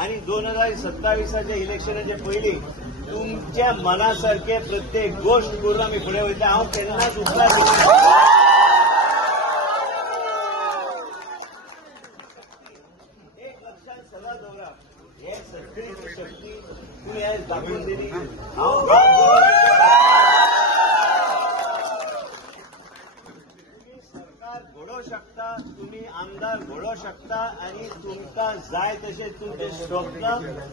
आणि 2027च्या इलेक्शनाचे पयलीं तुमच्या मनासारखे प्रत्येक गोष्ट करून आमी फुडें वयतले. हांव केन्नाच उपकार एक लक्षात सदा दवरा, हे सत्तेची शक्ती तुम्ही आज दाखवून दिली. घडोवं शकता, तुम्ही आमदार घडोवं शकता आणि तुमकां जाय तशें तुमचे स्वप्न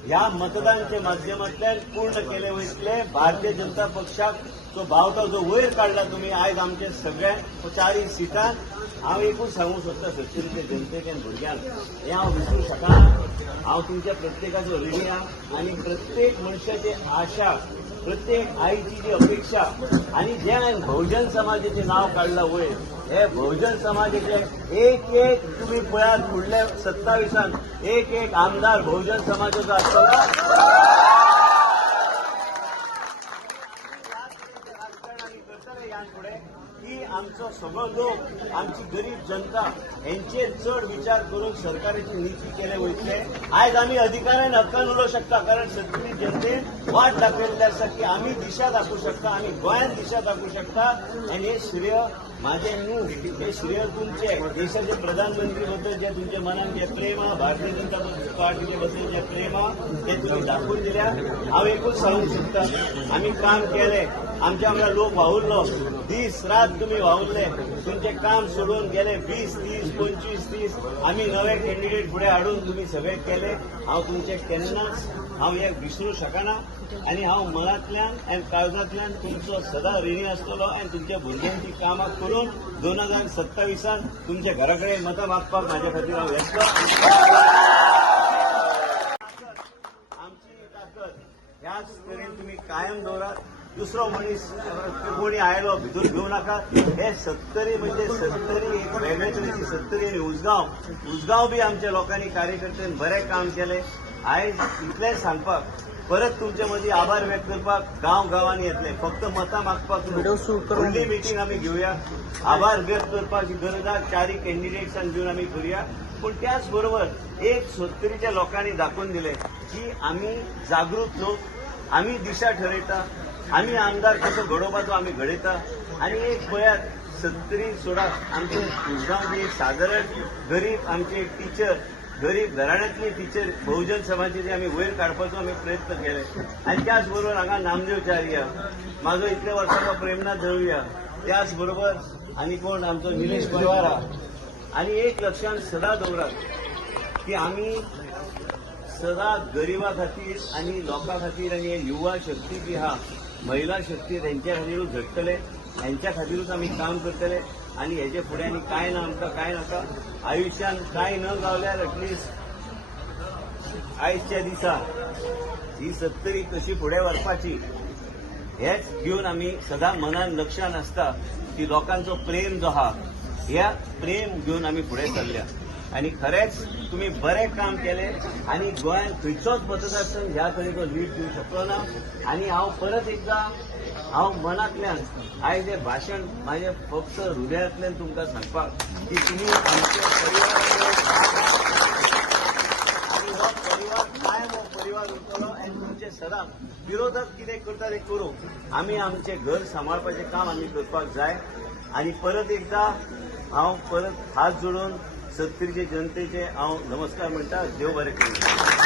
ह्या मतदानाच्या माध्यमांतल्यान पूर्ण केले वयतले. भारतीय जनता पक्षाक तो भावतो जो वयर काढला तुम्ही आयज आमचे सगळ्या 4 सिटां. हांव एकूच सांगूंक सोदता सत्तरीच्या जनतेक आनी भुरग्यांक, हें हांव विसरूंक शकना. हांव तुमच्या प्रत्येकाचो ऋणी आहां आणि प्रत्येक मनशाची आशा, प्रत्येक आईची जी अपेक्षा आणि जे बहुजन समाजाचे नाव काढला वयर, हे बहुजन समाजाचे एक तुम्ही पळयात फुडल्या 27 एक आमदार बहुजन समाजाचो आसतलो. राजकारण आमी करतले ह्या फुडें की आमचो सगळो लोक, आमची गरीब जनता हेंचेर चड विचार करून सरकाराची नीती केले वयतले. आयज आमी अधिकारान हक्कान उलोवंक शकता, कारण सगळी जनतेन वाट दाखयल्ली आसा की आमी दिशा दाखोवंक शकता, आमी गोंयांत दिशा दाखोवंक शकता. आनी हे श्रेय माझे न्हू, हे श्रेय तुमचे देशाचे प्रधानमंत्री बद्दल जे तुमच्या मनात जे प्रेम आहा, भारतीय जनता पार्टीचे बद्दल जे प्रेम आहा, ते तुम्ही दाखवून दिल्या. हांव एकूच सांगूंक सोदता, आमी काम केले, आमच्या वांगडा लोक वावुरलो, दीस रात तुम्ही वावुरले, तुमचे काम सोडून गेले 20, 30, 25, 30. आम्ही नवे कॅन्डिडेट फुडें हाडून तुम्ही सगळे केले. हांव तुमचे केन्नाच हे विसरूंक शकना आणि हांव मनांतल्यान आनी काळजांतल्यान तुमचो सदां ऋणी आसतलो आणि तुमच्या भुरग्यांची कामां करून 2027 तुमच्या घरा कडेन मतां मागपाक म्हाज्या खातीर हांव येतलो. आमची ताकद ह्याच तरेन तुम्ही कायम दवरात. दुसरो मनीस कोणी आयलो भितर घेवं नाका. हे 70 म्हणजे 70 एक वेगळे तरेची 70 आनी उसगांव बी आमच्या लोकांनी कार्यकर्त्यांनी बरें काम केलें. आयज इतलेंच सांगपाक, परत तुमचे मदीं आभार व्यक्त करपाक गांवांनी येतले, फक्त मतां मागपाक व्हडली मिटींग आमी घेवया. आभार व्यक्त करपाची गरज आहा, 4 कॅन्डिडेट्सांक घेवन आमी करुया. पूण त्याच बरोबर एक 70च्या लोकांनी दाखोवन दिले की आमी जागृत लोक, आमी दिशा ठरयता, आमी आमदार कसो घडोवपाचो आमी घडयता. आनी एक पळयात 70 सोडा आमचे उसगांवची एक सादारण गरीब आमचे एक टिचर, गरीब घराण्यांतली टिचर बहुजन समाजाची आमी वयर काडपाचो आमी प्रयत्न केले. आनी त्याच बरोबर हांगा नामदेव च्यार्या, म्हाजो इतल्या वर्सांचो प्रेमनाथ दळविया, त्याच बरोबर आनी कोण आमचो निलेश परिवार आहा. आनी एक लक्षात सदां दवरात की आमी सदां गरिबा खातीर आनी लोकां खातीर आनी हे युवा शक्ती जी आहा, महिला शक्ती, त्यांच्या खातीरूच झटतले, यांच्या खातीरूच आमी काम करतले. आणि हेचे फुडें आनी कांय ना, आमकां कांय नाका. आयुश्यान कांय न गावल्यार एटलिस्ट आयजच्या दिसा ही 70 कशी फुडें व्हरपाची हेच घेवन आमी सदां मनान लक्षान आसता की लोकांचो प्रेम जो आहा, ह्या प्रेम घेवन आमी फुडें चल्ल्या. आणि खरेंच तुम्ही बरें काम केले आणि गोंयांत खंयचोच मतदारसंघ ह्या तरेचो लीड दिवंक शकलो ना. आणि हांव परत एकदां मनांतल्यान आयज हें भाशण म्हाजें फक्त हृदयांतल्यान तुमकां सांगपाक की तुमी आमचे परिवार आनी हो परिवार कायम हो परिवार उरतलो. आनी तुमचे सदां विरोधक कितें करता तें करूं, आमी आमचें घर सांबाळपाचें काम आमी करपाक जाय. आनी परत एकदां हांव परत हात जोडून 70चे जनतेचे हांव नमस्कार म्हणटा. देव बरें करूं.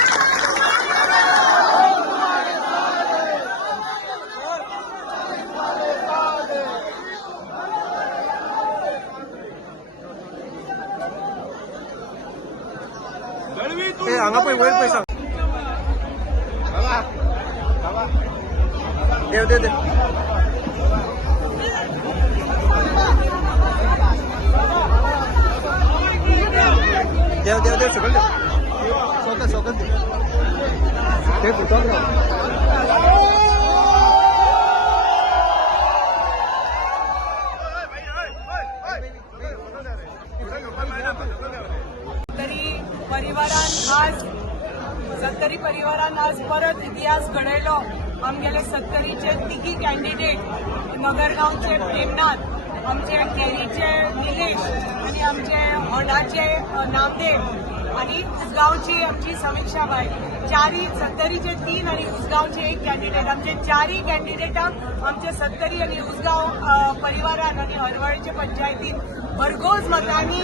हांगा पळय वयर पळय सांग. देव देव देव देव देव देव सकल देव सकल देव ते फोटोग्राफ सत्तरी परिवारान आज परत इतिहास घडयलो. आमगेले 70चे तिगी कॅन्डिडेट, नगरगावचे प्रेमनाथ, आमचे केरीचे निलेश आणि आमचे होडाचे नामदेव आणि उसगावची आमची समीक्षा बाय चारी 70चे 3 आणि उसगावचे 1 कॅन्डिडेट आमचे चारही कॅन्डिडेटांक आमचे 70 आणि उसगाव परिवारान आणि हरवळेचे पंचायतीन भरघोस मतांनी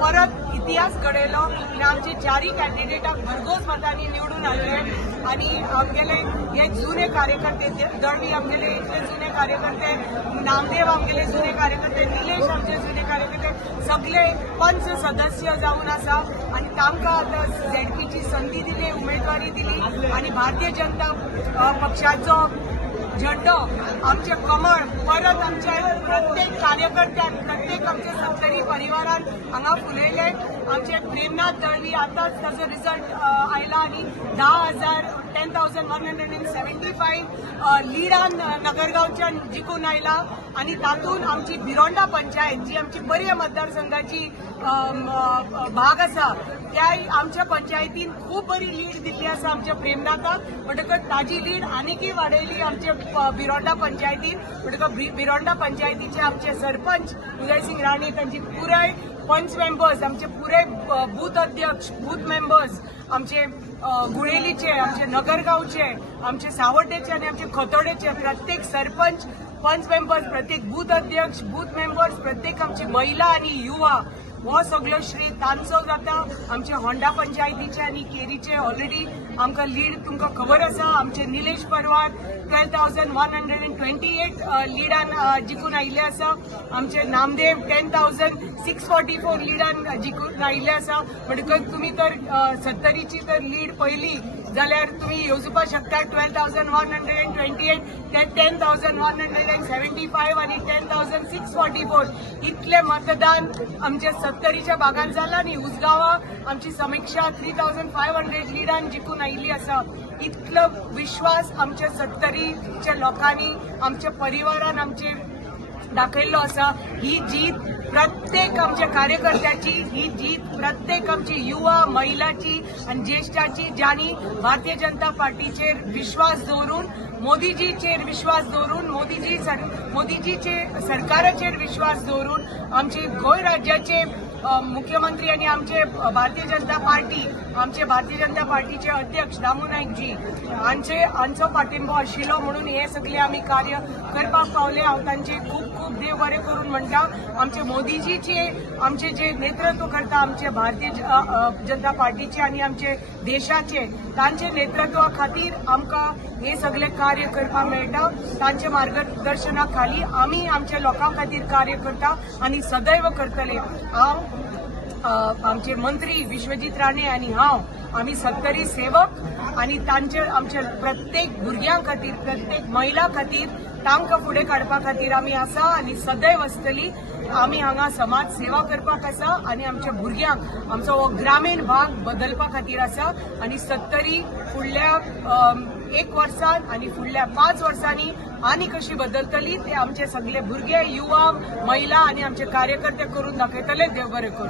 परत इतिहास घडयलो आणि आमचे चारही कॅन्डिडेटांक भरघोस मतांनी निवडून हाडले आणि आमगेले हे जुने कार्यकर्ते दळवी आमगेले इतले जुने कार्यकर्ते नामदेव आमगेले जुने कार्यकर्ते निलेश आमचे जुने कार्यकर्ते सगळे पंच सदस्य जावन आसा आणि तांकां आतां झेडपीची संधी दिली उमेदवारी दिली आणि भारतीय जनता पक्षाचो झेंडो आमचे कमळ परत आमच्या प्रत्येक कार्यकर्त्यान प्रत्येक आमच्या 70 परिवारान हांगा फुलयले आमचे प्रेमनाथ दळवी आताच ताचो रिझल्ट आयला आणि 10,175 लिडान नगरगावच्यान जिखून आयला आणि तातूंत आमची बिरोंडा पंचायत जी आमची बऱ्या मतदारसंघाची भाग आसा त्या आमच्या पंचायतीन खूप बरी लीड दिल्ली आसा आमच्या प्रेमनाथाक म्हणटकच ताजी लीड आनीकय वाडयली आमच्या बिरोंडा पंचायतीन म्हणटकच बिरोंडा पंचायतीचे आमचे सरपंच उदयसिंग राणे तांची पुराय पंच मेंबर्स आमचे पुरे बूथ अध्यक्ष बूथ मेंबर्स आमचे गुळेलीचे आमचे नगरगावचे आमचे सावड्डेचे आणि आमचे खोतोडेचे प्रत्येक सरपंच पंच मेंबर्स प्रत्येक बूथ अध्यक्ष बूथ मेंबर्स प्रत्येक आमची महिला आणि युवा हो सगळो श्री तांचो जाता आमचे होंडा पंचायतीचे आणि केरीचे ऑलरेडी आमकां लीड तुमकां खबर आसा आमचे निलेश परवार 12,128 लिडान जिखून आयिल्ले आसा आमचे नामदेव 10,644 लिडान जिखून आयिल्ले आसा म्हणटकच तुमी तर 70ची तर लीड पयली जाल्यार तुमी येवजुपा शकता 12,128 ते 10,175 आणि 10,644 इतले मतदान आमचे 70च्या भागात जाला आणि उसगावा आमची समीक्षा 3,500 लिडान जिखून आयिल्ली आसा इतलो विश्वास आमच्या 70च्या लोकांनी आमच्या परिवारान आमचे दाखयल्लो आसा ही जीत प्रत्येक आमच्या कार्यकर्त्याची ही जीत प्रत्येक आमची युवा महिलाची आणि ज्येष्ठाची ज्यांनी भारतीय जनता पार्टीचेर विश्वास दवरून मोदीजीचेर विश्वास दवरून मोदीजीचे सरकाराचेर विश्वास दवरून आमचे गोंय राज्याचे मुख्यमंत्री आणि आमचे भारतीय जनता पार्टीचे अध्यक्ष दामू नाईकजी हांचो पाठिंबो आशिल्लो म्हणून हे सगळे आमी कार्य करपाक पावले हांव तांचे खूप खूप देव बरें करून म्हणटा आमचे मोदीजीचे आमचे जे नेतृत्व करता आमचे भारतीय जनता पार्टीचे आणि आमचे देशाचे तांचे नेतृत्वा खातीर आमकां हे सगळे कार्य करपाक मेळटा तांचे मार्गदर्शना खाली आमी आमच्या लोकां खातीर कार्य करता आणि सदैव करतले हांव आमचे मंत्री विश्वजीत राणे आणि हांव आमी 70 सेवक आणि तांचे आमच्या प्रत्येक भुरग्यां खातीर प्रत्येक महिला खातीर तांकां फुडें काडपा खातीर आमी आसा आणि सदैव आसतली आमी हांगा समाज सेवा करपाक आसा आणि आमच्या भुरग्यांक आमचो हो ग्रामीण भाग बदलपा खातीर आसा आणि 70 फुडल्या 1 वर्सान आणि फुडल्या 5 वर्सांनी आनी कशी बदलतली ते आमचे सगळे भुरगे युवा महिला आणि आमचे कार्यकर्ते करून दाखयतले देव बरें करूं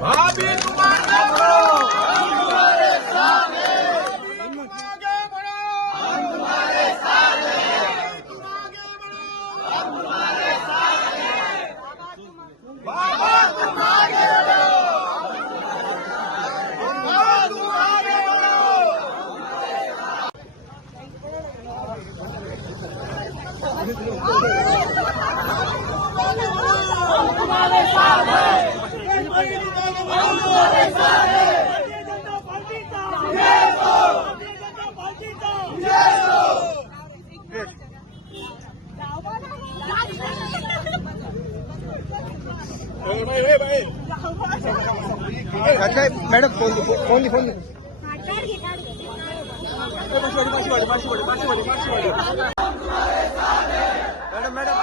मॅडम फोन मॅडम